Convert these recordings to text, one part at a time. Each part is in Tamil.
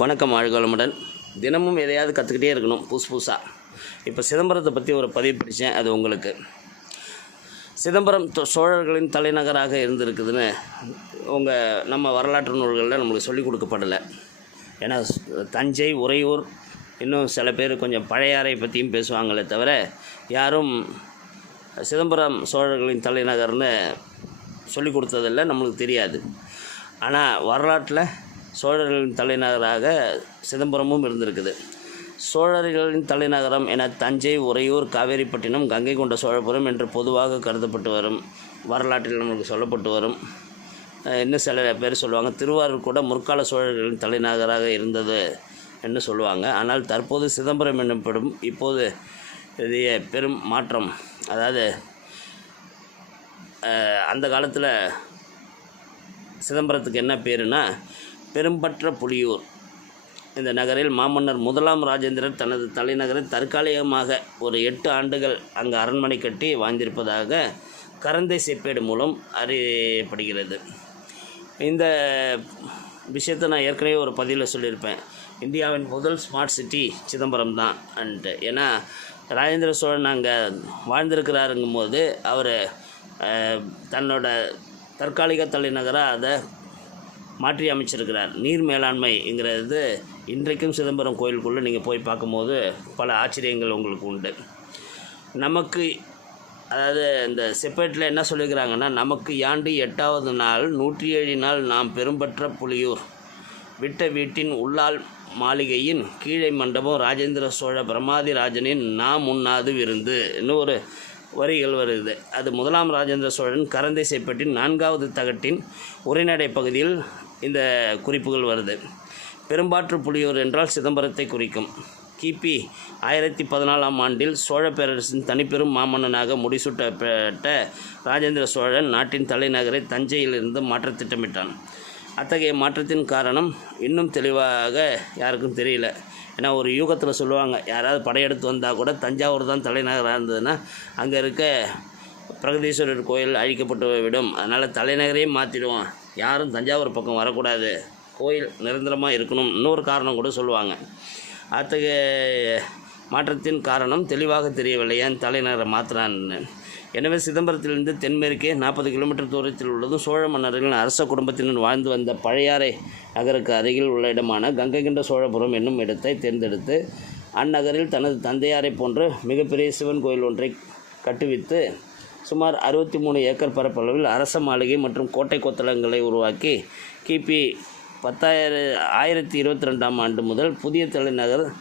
வணக்கம் ஆழ்காலமுடன் தினமும் எதையாவது கற்றுக்கிட்டே இருக்கணும் புதுசு புதுசாக இப்போ சிதம்பரத்தை பற்றி ஒரு பதிவு படித்தேன் அது உங்களுக்கு. சிதம்பரம் சோழர்களின் தலைநகராக இருந்திருக்குதுன்னு உங்கள் நம்ம வரலாற்று நூல்களில் நம்மளுக்கு சொல்லிக் கொடுக்கப்படலை. ஏன்னா தஞ்சை உறையூர் இன்னும் சில பேர் கொஞ்சம் பழையாறை பற்றியும் பேசுவாங்களே தவிர யாரும் சிதம்பரம் சோழர்களின் தலைநகர்னு சொல்லி கொடுத்ததில்ல நம்மளுக்கு தெரியாது. ஆனால் வரலாற்றில் சோழர்களின் தலைநகராக சிதம்பரமும் இருந்திருக்குது. சோழர்களின் தலைநகரம் என தஞ்சை உறையூர் காவேரிப்பட்டினம் கங்கை கொண்ட சோழபுரம் என்று பொதுவாக கருதப்பட்டு வரும். வரலாற்றில் நமக்கு சொல்லப்பட்டு வரும். இன்னும் சில பேர் சொல்லுவாங்க திருவாரூர் கூட முற்கால சோழர்களின் தலைநகராக இருந்தது என்று சொல்லுவாங்க. ஆனால் தற்போது சிதம்பரம் எனப்படும் இப்போது இது பெரும் மாற்றம். அதாவது அந்த காலத்தில் சிதம்பரத்துக்கு என்ன பேருன்னா பெரும்பற்ற புலியூர். இந்த நகரில் மாமன்னர் முதலாம் ராஜேந்திரர் தனது தலைநகரை தற்காலிகமாக ஒரு எட்டு ஆண்டுகள் அங்கு அரண்மனை கட்டி வாழ்ந்திருப்பதாக கரந்தை செப்பேடு மூலம் அறியப்படுகிறது. இந்த விஷயத்தை நான் ஏற்கனவே ஒரு பதிவில் சொல்லியிருப்பேன். இந்தியாவின் முதல் ஸ்மார்ட் சிட்டி சிதம்பரம் தான். அன்ட்டு ஏன்னா ராஜேந்திர சோழன் அங்கே வாழ்ந்திருக்கிறாருங்கும் போது அவர் தன்னோட தற்காலிக தலைநகராக அதை மாற்றி அமைச்சிருக்கிறார். நீர் மேலாண்மைங்கிறது இன்றைக்கும் சிதம்பரம் கோயிலுக்குள்ளே நீங்கள் போய் பார்க்கும்போது பல ஆச்சரியங்கள் உங்களுக்கு உண்டு. நமக்கு அதாவது இந்த செப்பேட்டில் என்ன சொல்லியிருக்கிறாங்கன்னா நமக்கு யாண்டு எட்டாவது நாள் நூற்றி ஏழு நாள் நாம் பெரும்பற்ற புலியூர். விட்ட வீட்டின் உள்ளால் மாளிகையின் கீழே மண்டபம் ராஜேந்திர சோழ பிரமாதி ராஜனின் நாம் உண்ணாது விருந்து இன்னும் ஒரு வரிகள் வருது. அது முதலாம் ராஜேந்திர சோழன் கரந்தை செப்பேட்டின் நான்காவது தகட்டின் உரைநடை பகுதியில் இந்த குறிப்புகள் வருது. பெரும்பாற்று புலியூர் என்றால் சிதம்பரத்தை குறிக்கும். கிபி ஆயிரத்தி பதினாலாம் ஆண்டில் சோழ பேரரசின் தனிப்பெரும் மாமன்னனாக முடிசூட்டப்பட்ட ராஜேந்திர சோழன் நாட்டின் தலைநகரை தஞ்சையிலிருந்து மாற்ற திட்டமிட்டான். அத்தகைய மாற்றத்தின் காரணம் இன்னும் தெளிவாக யாருக்கும் தெரியல. ஏன்னா ஒரு யூகத்தில் சொல்லுவாங்க யாராவது படையெடுத்து வந்தால் கூட தஞ்சாவூர் தான் தலைநகராக இருந்ததுன்னா அங்கே இருக்க பிரகதீஸ்வரர் கோயில் அழிக்கப்பட்டு விடும் அதனால் தலைநகரையும் மாற்றிடுவோம் யாரும் தஞ்சாவூர் பக்கம் வரக்கூடாது. கோயில் நிரந்தரமாக இருக்கணும். இன்னொரு காரணம் கூட சொல்லுவாங்க. அத்தகைய மாற்றத்தின் காரணம் தெளிவாக தெரியவில்லை. ஏன் தலைநகரை மாற்றினான்னு எனவே சிதம்பரத்திலிருந்து தென்மேற்கே நாற்பது கிலோமீட்டர் தூரத்தில் உள்ளதும் சோழ மன்னர்களின் அரச குடும்பத்தினர் வாழ்ந்து வந்த பழையாறை நகருக்கு அருகில் உள்ள இடமான கங்கை கொண்ட சோழபுரம் என்னும் இடத்தை தேர்ந்தெடுத்து அந்நகரில் தனது தந்தையாரை போன்ற மிகப்பெரிய சிவன் கோயில் ஒன்றை கட்டுவித்து சுமார் அறுபத்தி மூணு ஏக்கர் பரப்பளவில் அரச மாளிகை மற்றும் கோட்டை கொத்தளங்களை உருவாக்கி கிபி பத்தாயிர ஆயிரத்தி இருபத்தி ரெண்டாம் ஆண்டு முதல் புதிய தலைநகர்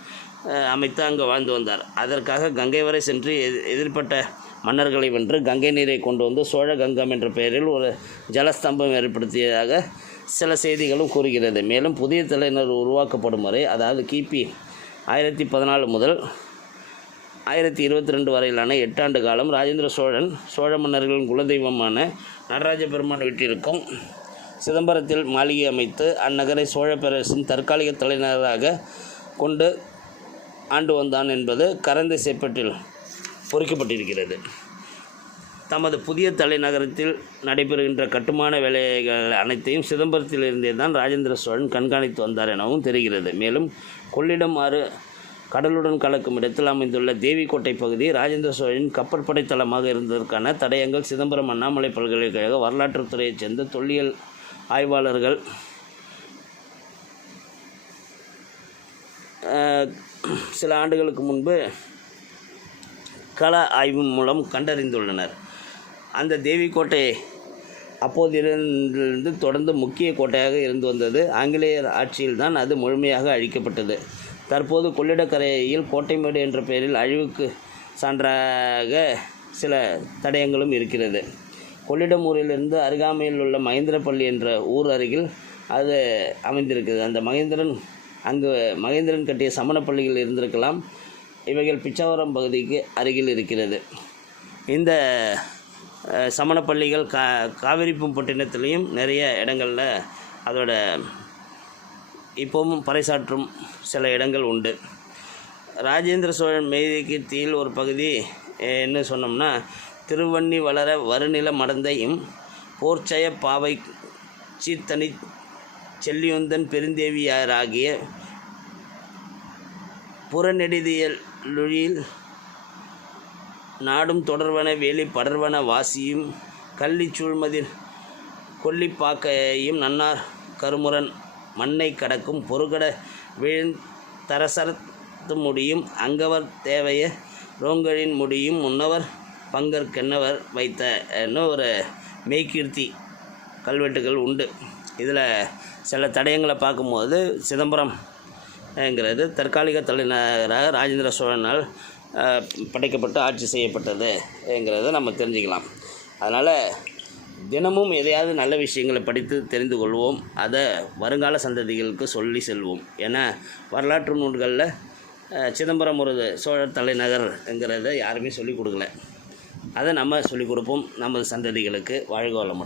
அமைத்து அங்கு வாழ்ந்து வந்தார். அதற்காக கங்கை வரை சென்று எதி- எதிர்ப்பட்ட மன்னர்களை வென்று கங்கை நீரை கொண்டு வந்து சோழ கங்கம் என்ற பெயரில் ஒரு ஜலஸ்தம்பம் ஏற்படுத்தியதாக சில செய்திகளும் கூறுகிறது. மேலும் புதிய தலைநகர் உருவாக்கப்படும் வரை அதாவது கிபி ஆயிரத்தி பதினாலு முதல் ஆயிரத்தி இருபத்தி ரெண்டு வரையிலான எட்டாண்டு காலம் ராஜேந்திர சோழன் சோழ மன்னர்களின் குலதெய்வமான நடராஜ பெருமான் வீட்டிற்கும் சிதம்பரத்தில் மாளிகை அமைத்து அந்நகரை சோழ பேரரசின் தற்காலிக தலைநகராக கொண்டு ஆண்டு வந்தான் என்பது கரந்தை செப்பட்டில் பொறிக்கப்பட்டிருக்கிறது. தமது புதிய தலைநகரத்தில் நடைபெறுகின்ற கட்டுமான வேலைகள் அனைத்தையும் சிதம்பரத்திலிருந்தே தான் ராஜேந்திர சோழன் கண்காணித்து வந்தார் எனவும் தெரிகிறது. மேலும் கொள்ளிடம் ஆறு கடலுடன் கலக்கும் இடத்தில் அமைந்துள்ள தேவிக்கோட்டை பகுதி ராஜேந்திர சோழனின் கப்பற்படை தளமாக இருந்ததற்கான தடயங்கள் சிதம்பரம் அண்ணாமலை பல்கலைக்கழக வரலாற்றுத்துறையைச் சேர்ந்த தொல்லியல் ஆய்வாளர்கள் சில ஆண்டுகளுக்கு முன்பு கள ஆய்வு மூலம் கண்டறிந்துள்ளனர். அந்த தேவிக்கோட்டை அப்போதிலிருந்து தொடர்ந்து முக்கிய கோட்டையாக இருந்து வந்தது. ஆங்கிலேயர் ஆட்சியில்தான் அது முழுமையாக அழிக்கப்பட்டது. தற்போது கொள்ளிடக்கரையில் கோட்டைமேடு என்ற பெயரில் அழிவுக்கு சான்றாக சில தடயங்களும் இருக்கிறது. கொள்ளிடம் ஊரிலிருந்து அருகாமையில் உள்ள மகேந்திரப்பள்ளி என்ற ஊர் அருகில் அது அமைந்திருக்குது அந்த மகேந்திரன் அங்கு மகேந்திரன் கட்டிய சமணப்பள்ளிகள் இருந்திருக்கலாம். இவைகள் பிச்சாவரம் பகுதிக்கு அருகில் இருக்கிறது. இந்த சமணப்பள்ளிகள் கா காவிரிப்பட்டினத்துலேயும் நிறைய இடங்களில் அதோட இப்போவும் பறைசாற்றும் சில இடங்கள் உண்டு. ராஜேந்திர சோழன் மெய்தீர்த்தியில் ஒரு பகுதி என்ன சொன்னோம்னா திருவண்ணி வளர வருநில மடந்தையும் போர்ச்சய பாவை சீர்த்தனி செல்லியுந்தன் பெருந்தேவியாராகிய புறநெடுதியலுழில் நாடும் தொடர்வன வேலி படர்வன வாசியும் கள்ளி சூழ்மதில் கொல்லிப்பாக்கையும் நன்னார் கருமுரன் மண்ணை கடக்கும் பொறுகட விழுந்தரசரத்து முடியும் அங்கவர் தேவைய ரோங்கழின் முடியும் முன்னவர் பங்கர் கென்னவர் வைத்த என்ன ஒரு மெய்கீர்த்தி கல்வெட்டுகள் உண்டு. இதில் சில தடயங்களை பார்க்கும்போது சிதம்பரம் ங்கிறது தற்காலிக தலைநகராக ராஜேந்திர சோழனால் படைக்கப்பட்டு ஆட்சி செய்யப்பட்டதுங்கிறத நம்ம தெரிஞ்சுக்கலாம். அதனால் தினமும் எதையாவது நல்ல விஷயங்களை படித்து தெரிந்து கொள்வோம். அதை வருங்கால சந்ததிகளுக்கு சொல்லி செல்வோம். ஏன்னா வரலாற்று நூல்களில் சிதம்பரம் ஒரு சோழர் தலைநகர்ங்கிறத யாருமே சொல்லிக் கொடுக்கல. அதை நம்ம சொல்லிக் கொடுப்போம். நமது சந்ததிகளுக்கு வாழ்க வளமுடன்.